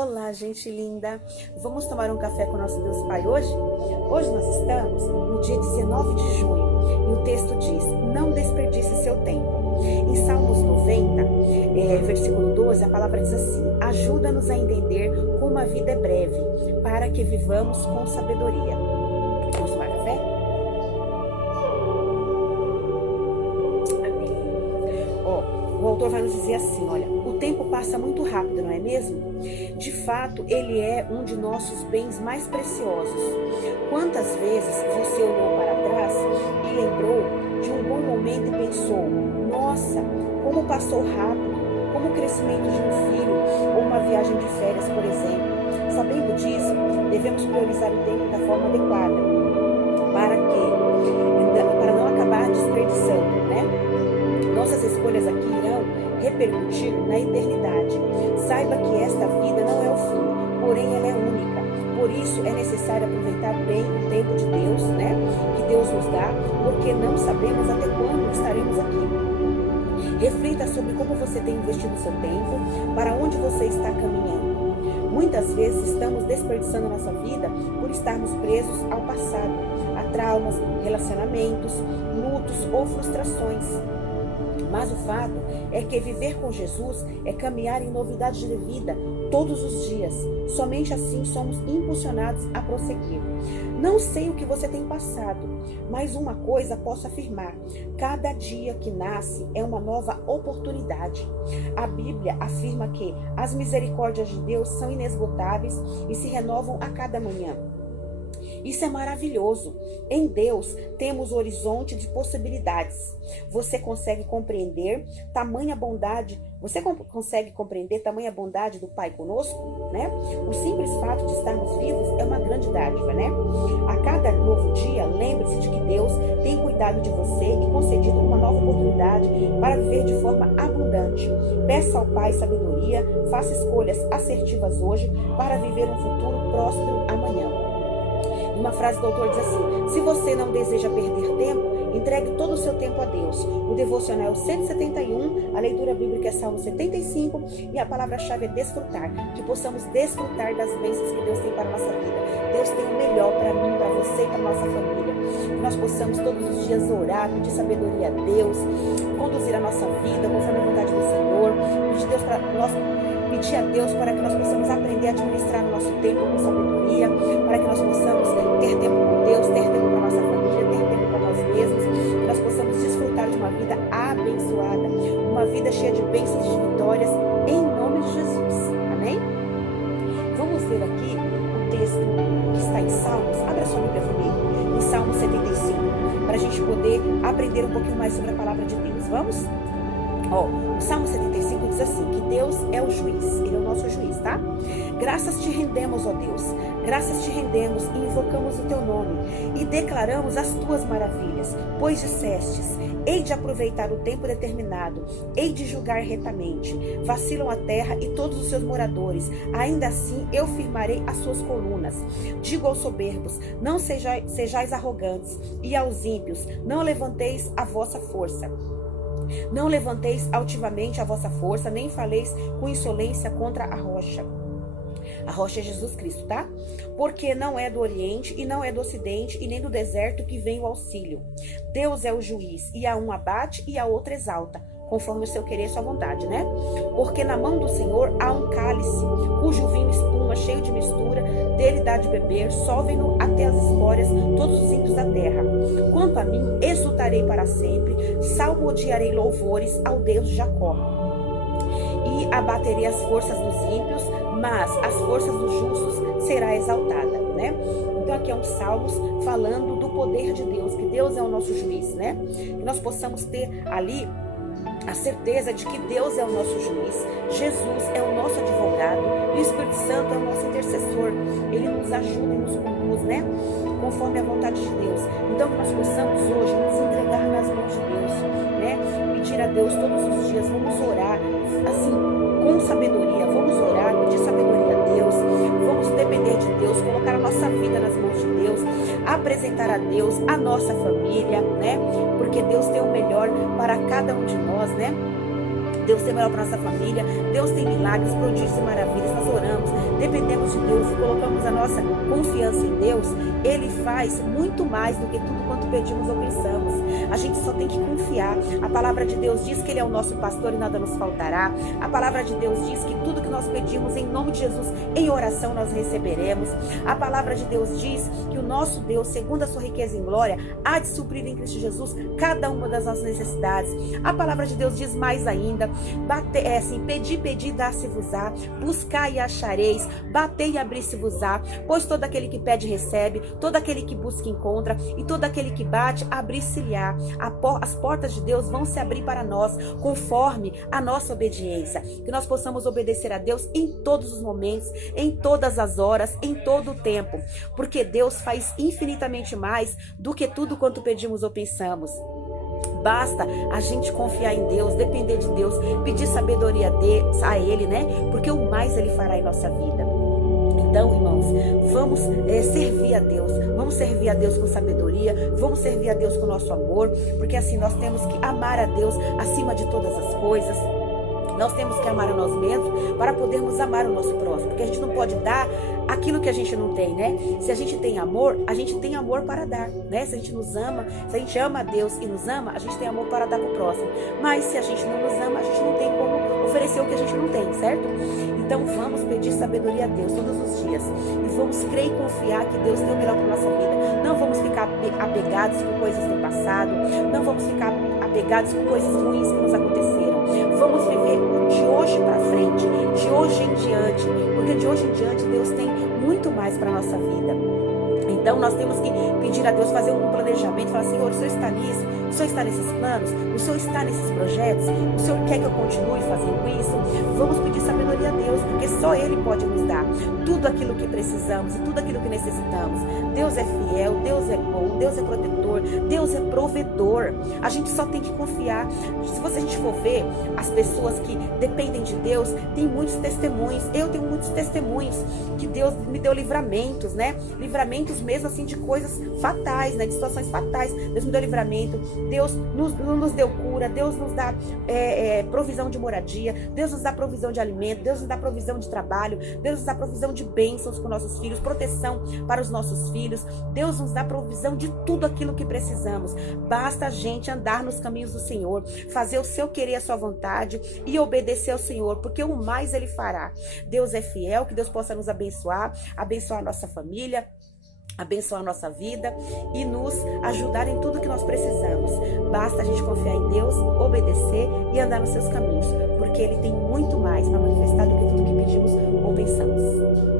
Olá, gente linda! Vamos tomar um café com o nosso Deus Pai hoje? Hoje nós estamos no dia 19 de junho e o texto diz: não desperdice seu tempo. Em Salmos 90, versículo 12, a palavra diz assim: ajuda-nos a entender como a vida é breve, para que vivamos com sabedoria. Vamos tomar café? O autor vai nos dizer assim, olha, o tempo passa muito rápido, não é mesmo? De fato, ele é um de nossos bens mais preciosos. Quantas vezes você olhou para trás e lembrou de um bom momento e pensou: nossa, como passou rápido, como o crescimento de um filho ou uma viagem de férias, por exemplo. Sabendo disso, devemos priorizar o tempo da forma adequada, para não acabar desperdiçando, né? Nossas escolhas aqui irão repercutir na eternidade. Saiba que esta vida não é o fim, porém ela é única. Por isso é necessário aproveitar bem o tempo de Deus, né? Que Deus nos dá, porque não sabemos até quando estaremos aqui. Reflita sobre como você tem investido seu tempo, para onde você está caminhando. Muitas vezes estamos desperdiçando nossa vida por estarmos presos ao passado, a traumas, relacionamentos, lutos ou frustrações. Mas o fato é que viver com Jesus é caminhar em novidade de vida todos os dias. Somente assim somos impulsionados a prosseguir. Não sei o que você tem passado, mas uma coisa posso afirmar: cada dia que nasce é uma nova oportunidade. A Bíblia afirma que as misericórdias de Deus são inesgotáveis e se renovam a cada manhã. Isso é maravilhoso. Em Deus temos horizonte de possibilidades. Você consegue compreender tamanha bondade? Você consegue compreender tamanha bondade do Pai conosco, né? O simples fato de estarmos vivos é uma grande dádiva, né? A cada novo dia, lembre-se de que Deus tem cuidado de você e concedido uma nova oportunidade para viver de forma abundante. Peça ao Pai sabedoria, faça escolhas assertivas hoje para viver um futuro próspero amanhã. Uma frase do autor diz assim: se você não deseja perder tempo, entregue todo o seu tempo a Deus. O devocional 171, a leitura bíblica é Salmo 75 e a palavra-chave é desfrutar. Que possamos desfrutar das bênçãos que Deus tem para a nossa vida. Deus tem o melhor para mim, para você e para a nossa família. Que nós possamos todos os dias orar, pedir sabedoria a Deus, conduzir a nossa vida conforme a vontade do Senhor, pedir a Deus para que nós possamos aprender a administrar o nosso tempo com sabedoria, para que nós possamos ter tempo com Deus, ter tempo para a nossa família, ter tempo para nós mesmos, que nós possamos desfrutar de uma vida abençoada, uma vida cheia de bênçãos e de vitórias, em nome de Jesus. Amém? Vamos ver aqui o texto que está em Salmos. Abra sua Bíblia comigo, em Salmo 75, para a gente poder aprender um pouquinho mais sobre a palavra de Deus. Vamos? O Salmo 75 diz assim, que Deus é o juiz, Ele é o nosso juiz, tá? Graças te rendemos, ó Deus, graças te rendemos e invocamos o teu nome e declaramos as tuas maravilhas, pois dissestes: hei de aproveitar o tempo determinado, hei de julgar retamente. Vacilam a terra e todos os seus moradores, ainda assim eu firmarei as suas colunas. Digo aos soberbos: não sejais arrogantes, e aos ímpios: não levanteis a vossa força. Não levanteis altivamente a vossa força, nem faleis com insolência contra a rocha. A rocha é Jesus Cristo, tá? Porque não é do Oriente e não é do Ocidente e nem do deserto que vem o auxílio. Deus é o juiz, e a um abate e a outro exalta, conforme o seu querer e sua vontade, né? Porque na mão do Senhor há um cálice, cujo vinho espuma, cheio de mistura, dele dá de beber, solvem-no até as espórias todos os ímpios da terra. Quanto a mim, exultarei para sempre, salmodiarei louvores ao Deus de Jacó. E abaterei as forças dos ímpios, mas as forças dos justos será exaltada, né? Então aqui é um Salmos falando do poder de Deus, que Deus é o nosso juiz, né? Que nós possamos ter ali a certeza de que Deus é o nosso juiz, Jesus é o nosso advogado e o Espírito Santo é o nosso intercessor. Ele nos ajuda e nos conduz, né? Conforme a vontade de Deus. Então que nós possamos hoje nos entregar nas mãos de Deus, né? Pedir a Deus todos os dias, vamos orar assim, com sabedoria, vamos orar, pedir sabedoria a Deus, vamos depender de Deus, colocar a nossa vida nas mãos de Deus, apresentar a Deus a nossa família, né? Porque Deus tem o melhor para cada um de nós, né? Deus tem o melhor para nossa família, Deus tem milagres, prodígios e maravilhas, nós oramos, dependemos de Deus e colocamos a nossa confiança em Deus, Ele faz muito mais do que tudo quanto pedimos ou pensamos. A gente só tem que confiar. A palavra de Deus diz que Ele é o nosso pastor e nada nos faltará. A palavra de Deus diz que tudo que nós pedimos em nome de Jesus, em oração nós receberemos. A palavra de Deus diz que o nosso Deus, segundo a sua riqueza em glória, há de suprir em Cristo Jesus cada uma das nossas necessidades. A palavra de Deus diz mais ainda, pedi, dar-se-vos-á, buscai e achareis, batei e abrir-se-vos-á, pois todo aquele que pede recebe, todo aquele que busca encontra, e todo aquele que bate, abrir-se-lhe-á. As portas de Deus vão se abrir para nós, conforme a nossa obediência, que nós possamos obedecer a Deus em todos os momentos, em todas as horas, em todo o tempo, porque Deus faz infinitamente mais do que tudo quanto pedimos ou pensamos. Basta a gente confiar em Deus, depender de Deus, pedir sabedoria a Ele, né? Porque o mais Ele fará em nossa vida. Então, irmãos, vamos servir a Deus, vamos servir a Deus com sabedoria, vamos servir a Deus com nosso amor, porque assim nós temos que amar a Deus acima de todas as coisas. Nós temos que amar a nós mesmos para podermos amar o nosso próximo, porque a gente não pode dar aquilo que a gente não tem, né? Se a gente tem amor, a gente tem amor para dar, né? Se a gente nos ama, se a gente ama a Deus e nos ama, a gente tem amor para dar para o próximo. Mas se a gente não nos ama, a gente não tem como oferecer o que a gente não tem, certo? Então vamos pedir sabedoria a Deus todos os dias e vamos crer e confiar que Deus tem o melhor para a nossa vida. Não vamos ficar apegados com coisas do passado, não vamos ficar apegados com coisas ruins que nos aconteceram. Vamos viver de hoje para frente, de hoje em diante, porque de hoje em diante Deus tem muito mais para a nossa vida. Então nós temos que pedir a Deus, fazer um planejamento, falar: Senhor, o Senhor está nisso, o Senhor está nesses planos, o Senhor está nesses projetos, o Senhor quer que eu continue fazendo isso? Vamos pedir sabedoria a Deus, porque só Ele pode nos dar tudo aquilo que precisamos e tudo aquilo que necessitamos. Deus é fiel, Deus é bom, Deus é protetor, Deus é provedor. A gente só tem que confiar. Se a gente for ver as pessoas que dependem de Deus, tem muitos testemunhos. Eu tenho muitos testemunhos que Deus me deu livramentos, né? Livramentos mesmo assim de coisas fatais, né? De situações fatais. Deus me deu livramento, Deus nos deu cura, Deus nos dá provisão de moradia, Deus nos dá provisão de alimento, Deus nos dá provisão de trabalho, Deus nos dá provisão de bênçãos com nossos filhos, proteção para os nossos filhos. Deus nos dá provisão de tudo aquilo que precisamos. Basta a gente andar nos caminhos do Senhor, fazer o seu querer, a sua vontade e obedecer ao Senhor, porque o mais Ele fará. Deus é fiel, que Deus possa nos abençoar, abençoar a nossa família, abençoar a nossa vida e nos ajudar em tudo que nós precisamos. Basta a gente confiar em Deus, obedecer e andar nos seus caminhos, porque Ele tem muito mais para manifestar do que tudo que pedimos ou pensamos.